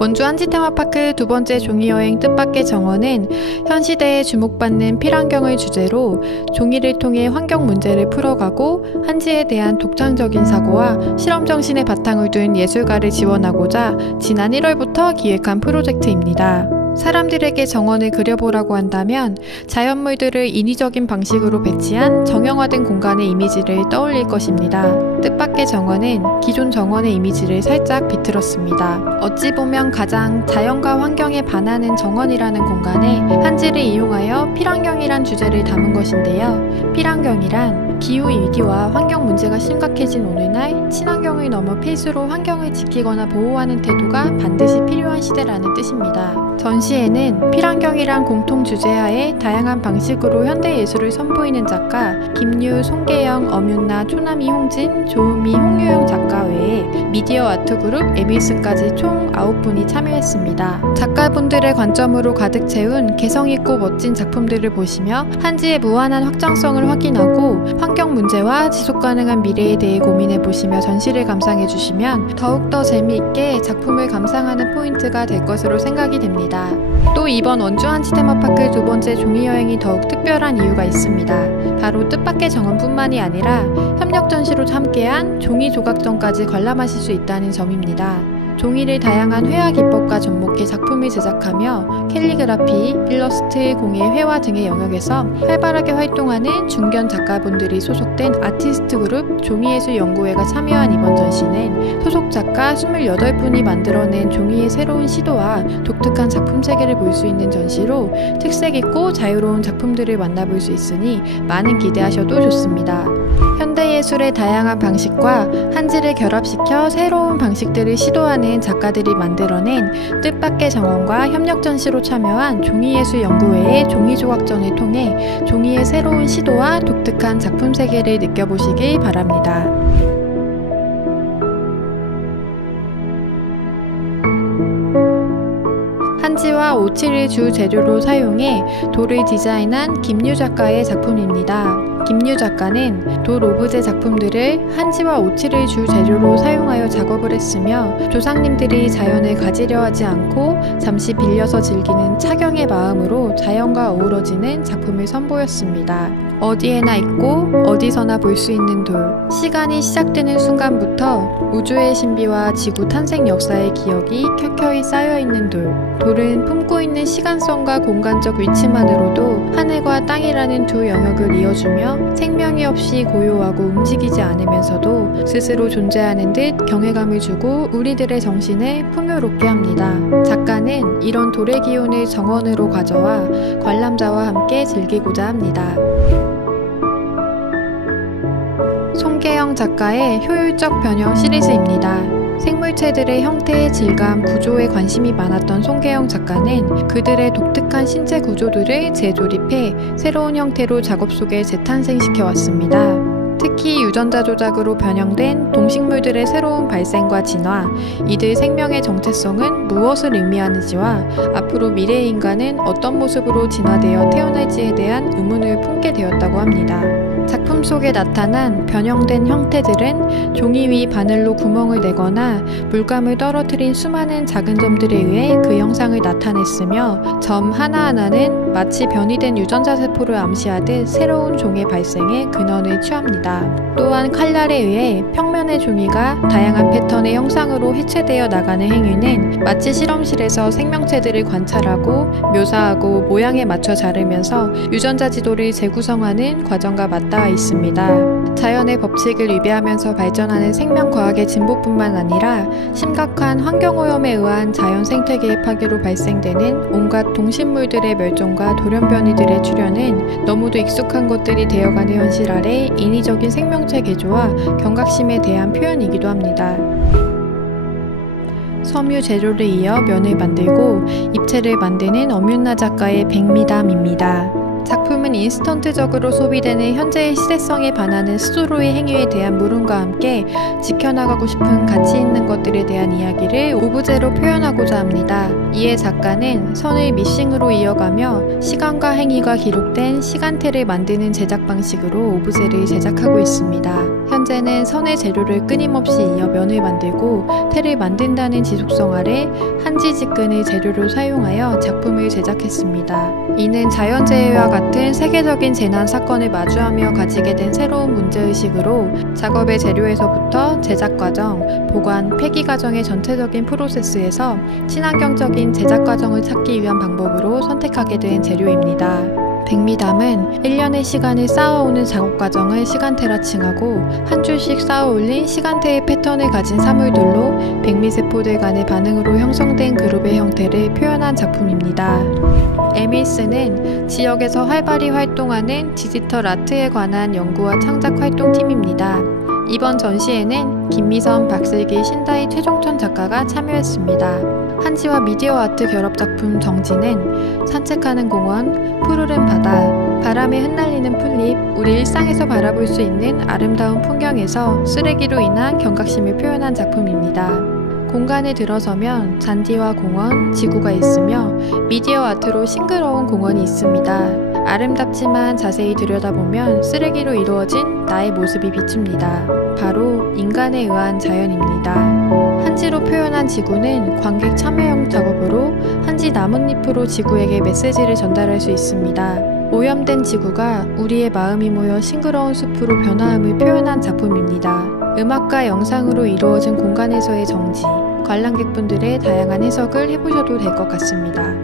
원주 한지테마파크 두 번째 종이여행 뜻밖의 정원은 현 시대에 주목받는 필환경을 주제로 종이를 통해 환경 문제를 풀어가고 한지에 대한 독창적인 사고와 실험 정신의 바탕을 둔 예술가를 지원하고자 지난 1월부터 기획한 프로젝트입니다. 사람들에게 정원을 그려보라고 한다면 자연물들을 인위적인 방식으로 배치한 정형화된 공간의 이미지를 떠올릴 것입니다. 뜻밖의 정원은 기존 정원의 이미지를 살짝 비틀었습니다. 어찌 보면 가장 자연과 환경에 반하는 정원이라는 공간에 한지를 이용하여 필환경이란 주제를 담은 것인데요. 필환경이란 기후위기와 환경 문제가 심각해진 오늘날 친환경을 넘어 필수로 환경을 지키거나 보호하는 태도가 반드시 필요한 시대라는 뜻입니다. 전시회는 필환경이란 공통 주제하에 다양한 방식으로 현대예술을 선보이는 작가 김유, 송계영, 엄윤나, 초남이, 홍진, 조은미, 홍유영 작가 외에 미디어 아트그룹 에밀스까지 총 9분이 참여했습니다. 작가분들의 관점으로 가득 채운 개성있고 멋진 작품들을 보시며 한지의 무한한 확장성을 확인하고 환경 문제와 지속가능한 미래에 대해 고민해보시며 전시를 감상해주시면 더욱더 재미있게 작품을 감상하는 포인트가 될 것으로 생각이 됩니다. 또 이번 원주 한지테마파크 두 번째 종이여행이 더욱 특별한 이유가 있습니다. 바로 뜻밖의 정원뿐만이 아니라 협력 전시로 함께한 종이 조각전까지 관람하실 수 있다는 점입니다. 종이를 다양한 회화 기법과 접목해 작품을 제작하며 캘리그라피, 일러스트, 공예, 회화 등의 영역에서 활발하게 활동하는 중견 작가분들이 소속된 아티스트 그룹 종이예술연구회가 참여한 이번 전시는 소속 작가 28분이 만들어낸 종이의 새로운 시도와 독특한 작품 세계를 볼 수 있는 전시로 특색있고 자유로운 작품들을 만나볼 수 있으니 많은 기대하셔도 좋습니다. 현대예술의 다양한 방식과 한지를 결합시켜 새로운 방식들을 시도하는 작가들이 만들어낸 뜻밖의 정원과 협력 전시로 참여한 종이예술연구회의 종이조각전을 통해 종이의 새로운 시도와 독특한 작품 세계를 느껴보시길 바랍니다. 한지와 오칠을 주 재료로 사용해 돌을 디자인한 김유 작가의 작품입니다. 김유 작가는 돌 오브제 작품들을 한지와 오칠을 주 재료로 사용하여 작업을 했으며 조상님들이 자연을 가지려 하지 않고 잠시 빌려서 즐기는 차경의 마음으로 자연과 어우러지는 작품을 선보였습니다. 어디에나 있고 어디서나 볼 수 있는 돌. 시간이 시작되는 순간부터 우주의 신비와 지구 탄생 역사의 기억이 켜켜이 쌓여있는 돌. 돌은 품고 있는 시간성과 공간적 위치만으로도 하늘과 땅이라는 두 영역을 이어주며 생명이 없이 고요하고 움직이지 않으면서도 스스로 존재하는 듯 경외감을 주고 우리들의 정신을 풍요롭게 합니다. 작가는 이런 돌의 기운을 정원으로 가져와 관람자와 함께 즐기고자 합니다. 송계영 작가의 효율적 변형 시리즈입니다. 생물체들의 형태, 질감, 구조에 관심이 많았던 송계영 작가는 그들의 독특한 신체 구조들을 재조립해 새로운 형태로 작업 속에 재탄생시켜 왔습니다. 특히 유전자 조작으로 변형된 동식물들의 새로운 발생과 진화, 이들 생명의 정체성은 무엇을 의미하는지와 앞으로 미래의 인간은 어떤 모습으로 진화되어 태어날지에 대한 의문을 품게 되었다고 합니다. 작품 속에 나타난 변형된 형태들은 종이 위 바늘로 구멍을 내거나 물감을 떨어뜨린 수많은 작은 점들에 의해 그 형상을 나타냈으며 점 하나하나는 마치 변이된 유전자 세포를 암시하듯 새로운 종의 발생에 근원을 취합니다. 또한 칼날에 의해 평면의 종이가 다양한 패턴의 형상으로 해체되어 나가는 행위는 마치 실험실에서 생명체들을 관찰하고 묘사하고 모양에 맞춰 자르면서 유전자 지도를 재구성하는 과정과 맞닿아 있습니다. 자연의 법칙을 위배하면서 발전하는 생명과학의 진보뿐만 아니라 심각한 환경오염에 의한 자연 생태계의 파괴로 발생되는 온갖 동식물들의 멸종과 돌연변이들의 출현은 너무도 익숙한 것들이 되어가는 현실 아래 인위적인 생명체 개조와 경각심에 대한 표현이기도 합니다. 섬유 재료를 이어 면을 만들고 입체를 만드는 엄윤나 작가의 백미담입니다. 작품은 인스턴트적으로 소비되는 현재의 시대성에 반하는 스스로의 행위에 대한 물음과 함께 지켜나가고 싶은 가치 있는 것들에 대한 이야기를 오브제로 표현하고자 합니다. 이에 작가는 선을 미싱으로 이어가며 시간과 행위가 기록된 시간테를 만드는 제작 방식으로 오브제를 제작하고 있습니다. 현재는 선의 재료를 끊임없이 이어 면을 만들고 테를 만든다는 지속성 아래 한지 직근을 재료로 사용하여 작품을 제작했습니다. 이는 자연재해와 같은 세계적인 재난 사건을 마주하며 가지게 된 새로운 문제의식으로 작업의 재료에서부터 제작 과정, 보관, 폐기 과정의 전체적인 프로세스에서 친환경적인 제작 과정을 찾기 위한 방법으로 선택하게 된 재료입니다. 백미담은 1년의 시간을 쌓아오는 작업 과정을 시간테라 칭하고 한 줄씩 쌓아올린 시간테의 패턴을 가진 사물들로 백미세포들 간의 반응으로 형성된 그룹의 형태를 표현한 작품입니다. 에밀스는 지역에서 활발히 활동하는 디지털 아트에 관한 연구와 창작 활동팀입니다. 이번 전시에는 김미선, 박슬기, 신다희, 최종천 작가가 참여했습니다. 한지와 미디어 아트 결합 작품 정지는 산책하는 공원, 푸르른 바다, 바람에 흩날리는 풀잎, 우리 일상에서 바라볼 수 있는 아름다운 풍경에서 쓰레기로 인한 경각심을 표현한 작품입니다. 공간에 들어서면 잔디와 공원, 지구가 있으며 미디어 아트로 싱그러운 공원이 있습니다. 아름답지만 자세히 들여다보면 쓰레기로 이루어진 나의 모습이 비춥니다. 바로 인간에 의한 자연입니다. 한지로 표현한 지구는 관객 참여형 작업으로 한지 나뭇잎으로 지구에게 메시지를 전달할 수 있습니다. 오염된 지구가 우리의 마음이 모여 싱그러운 숲으로 변화함을 표현한 작품입니다. 음악과 영상으로 이루어진 공간에서의 정지, 관람객분들의 다양한 해석을 해보셔도 될 것 같습니다.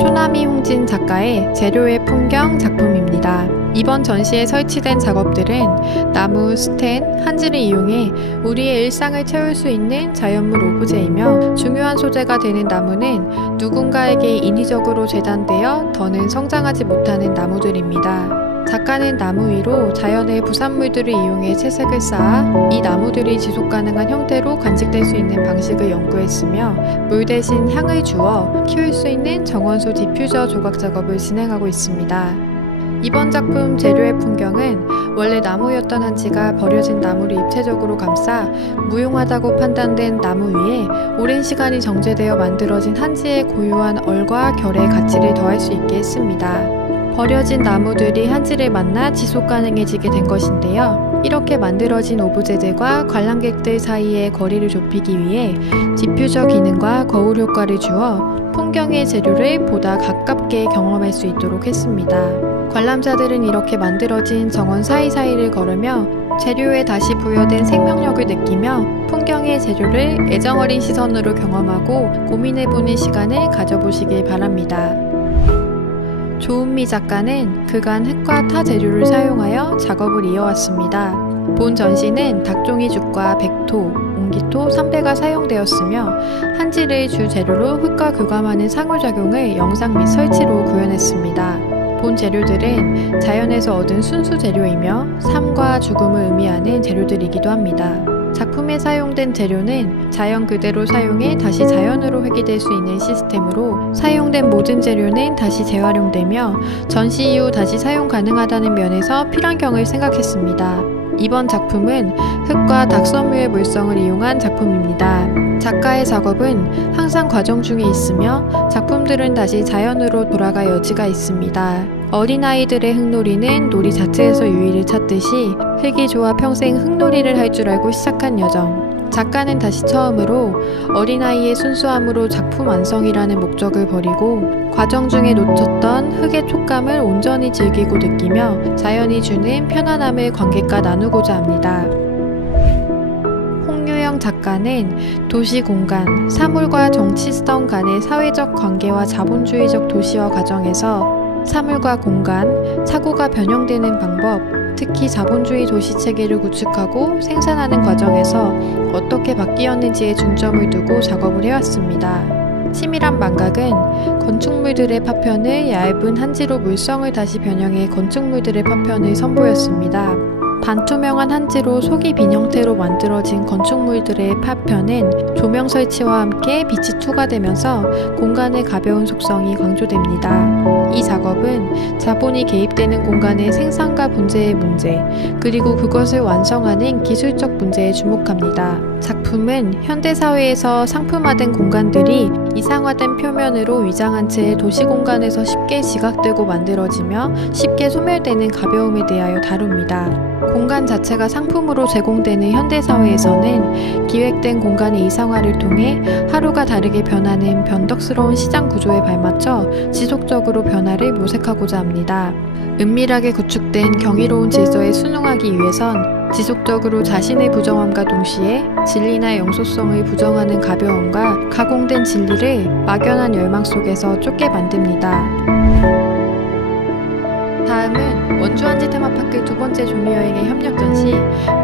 초나미 홍진 작가의 재료의 풍경 작품입니다. 이번 전시에 설치된 작업들은 나무, 스텐, 한지를 이용해 우리의 일상을 채울 수 있는 자연물 오브제이며 중요한 소재가 되는 나무는 누군가에게 인위적으로 재단되어 더는 성장하지 못하는 나무들입니다. 작가는 나무 위로 자연의 부산물들을 이용해 채색을 쌓아 이 나무들이 지속가능한 형태로 간직될 수 있는 방식을 연구했으며 물 대신 향을 주어 키울 수 있는 정원소 디퓨저 조각 작업을 진행하고 있습니다. 이번 작품 재료의 풍경은 원래 나무였던 한지가 버려진 나무를 입체적으로 감싸 무용하다고 판단된 나무 위에 오랜 시간이 정제되어 만들어진 한지의 고유한 얼과 결의 가치를 더할 수 있게 했습니다. 버려진 나무들이 한지를 만나 지속 가능해지게 된 것인데요. 이렇게 만들어진 오브제들과 관람객들 사이의 거리를 좁히기 위해 디퓨저 기능과 거울 효과를 주어 풍경의 재료를 보다 가깝게 경험할 수 있도록 했습니다. 관람자들은 이렇게 만들어진 정원 사이사이를 걸으며 재료에 다시 부여된 생명력을 느끼며 풍경의 재료를 애정어린 시선으로 경험하고 고민해보는 시간을 가져보시길 바랍니다. 조은미 작가는 그간 흙과 타 재료를 사용하여 작업을 이어왔습니다. 본 전시는 닭종이죽과 백토, 옹기토, 삼배가 사용되었으며 한지를 주 재료로 흙과 교감하는 상호작용을 영상 및 설치로 구현했습니다. 본 재료들은 자연에서 얻은 순수 재료이며 삶과 죽음을 의미하는 재료들이기도 합니다. 작품에 사용된 재료는 자연 그대로 사용해 다시 자연으로 회귀될 수 있는 시스템으로 사용된 모든 재료는 다시 재활용되며 전시 이후 다시 사용 가능하다는 면에서 필환경을 생각했습니다. 이번 작품은 흙과 닭섬유의 물성을 이용한 작품입니다. 작가의 작업은 항상 과정 중에 있으며 작품들은 다시 자연으로 돌아갈 여지가 있습니다. 어린아이들의 흙놀이는 놀이 자체에서 유의를 찾듯이 흙이 좋아 평생 흙놀이를 할 줄 알고 시작한 여정. 작가는 다시 처음으로 어린아이의 순수함으로 작품 완성이라는 목적을 버리고 과정 중에 놓쳤던 흙의 촉감을 온전히 즐기고 느끼며 자연이 주는 편안함을 관객과 나누고자 합니다. 홍유영 작가는 도시 공간, 사물과 정치성 간의 사회적 관계와 자본주의적 도시화 과정에서 사물과 공간, 사고가 변형되는 방법, 특히 자본주의 도시 체계를 구축하고 생산하는 과정에서 어떻게 바뀌었는지에 중점을 두고 작업을 해왔습니다. 치밀한 망각은 건축물들의 파편을 얇은 한지로 물성을 다시 변형해 건축물들의 파편을 선보였습니다. 반투명한 한지로 속이 빈 형태로 만들어진 건축물들의 파편은 조명 설치와 함께 빛이 투과되면서 공간의 가벼운 속성이 강조됩니다. 이 작업은 자본이 개입되는 공간의 생산과 분재의 문제, 그리고 그것을 완성하는 기술적 문제에 주목합니다. 작품은 현대사회에서 상품화된 공간들이 이상화된 표면으로 위장한 채 도시 공간에서 쉽게 지각되고 만들어지며 쉽게 소멸되는 가벼움에 대하여 다룹니다. 공간 자체가 상품으로 제공되는 현대사회에서는 기획된 공간의 이상화를 통해 하루가 다르게 변하는 변덕스러운 시장 구조에 발맞춰 지속적으로 변화를 모색하고자 합니다. 은밀하게 구축된 경이로운 질서에 순응하기 위해선 지속적으로 자신의 부정함과 동시에 진리나 영소성을 부정하는 가벼움과 가공된 진리를 막연한 열망 속에서 쫓게 만듭니다. 다음은 원주한지 테마파크 두 번째 종이여행의 협력 전시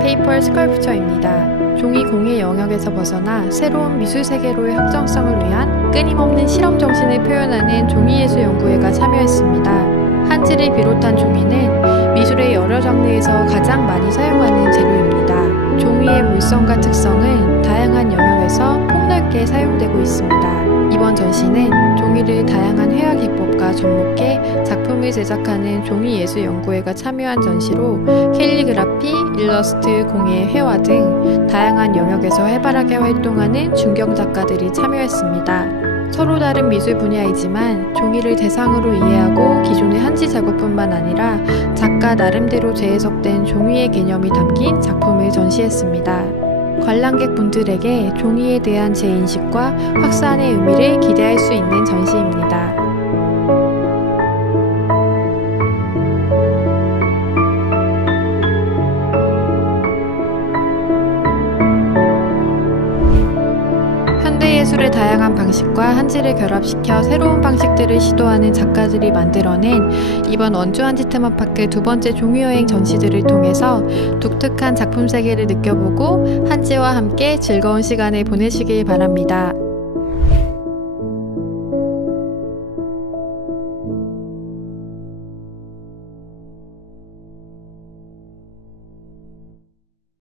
페이퍼 스컬프처입니다. 종이 공예 영역에서 벗어나 새로운 미술 세계로의 확장성을 위한 끊임없는 실험 정신을 표현하는 종이예술 연구회가 참여했습니다. 한지를 비롯한 종이는 미술의 여러 장르에서 가장 많이 사용하는 재료입니다. 종이의 물성과 특성은 다양한 영역에서 폭넓게 사용되고 있습니다. 이번 전시는 종이를 다양한 회화 기법과 접목해 작품을 제작하는 종이예술연구회가 참여한 전시로 캘리그라피, 일러스트, 공예, 회화 등 다양한 영역에서 활발하게 활동하는 중경 작가들이 참여했습니다. 서로 다른 미술 분야이지만 종이를 대상으로 이해하고 기존의 한지 작업뿐만 아니라 작가 나름대로 재해석된 종이의 개념이 담긴 작품을 전시했습니다. 관람객 분들에게 종이에 대한 재인식과 확산의 의미를 기대할 수 있는 전시입니다. 현대예술의 다양한 방식과 한지를 결합시켜 새로운 방식들을 시도하는 작가들이 만들어낸 이번 원주한지 테마파크 두 번째 종이여행 전시들을 통해서 독특한 작품 세계를 느껴보고 한지와 함께 즐거운 시간을 보내시길 바랍니다.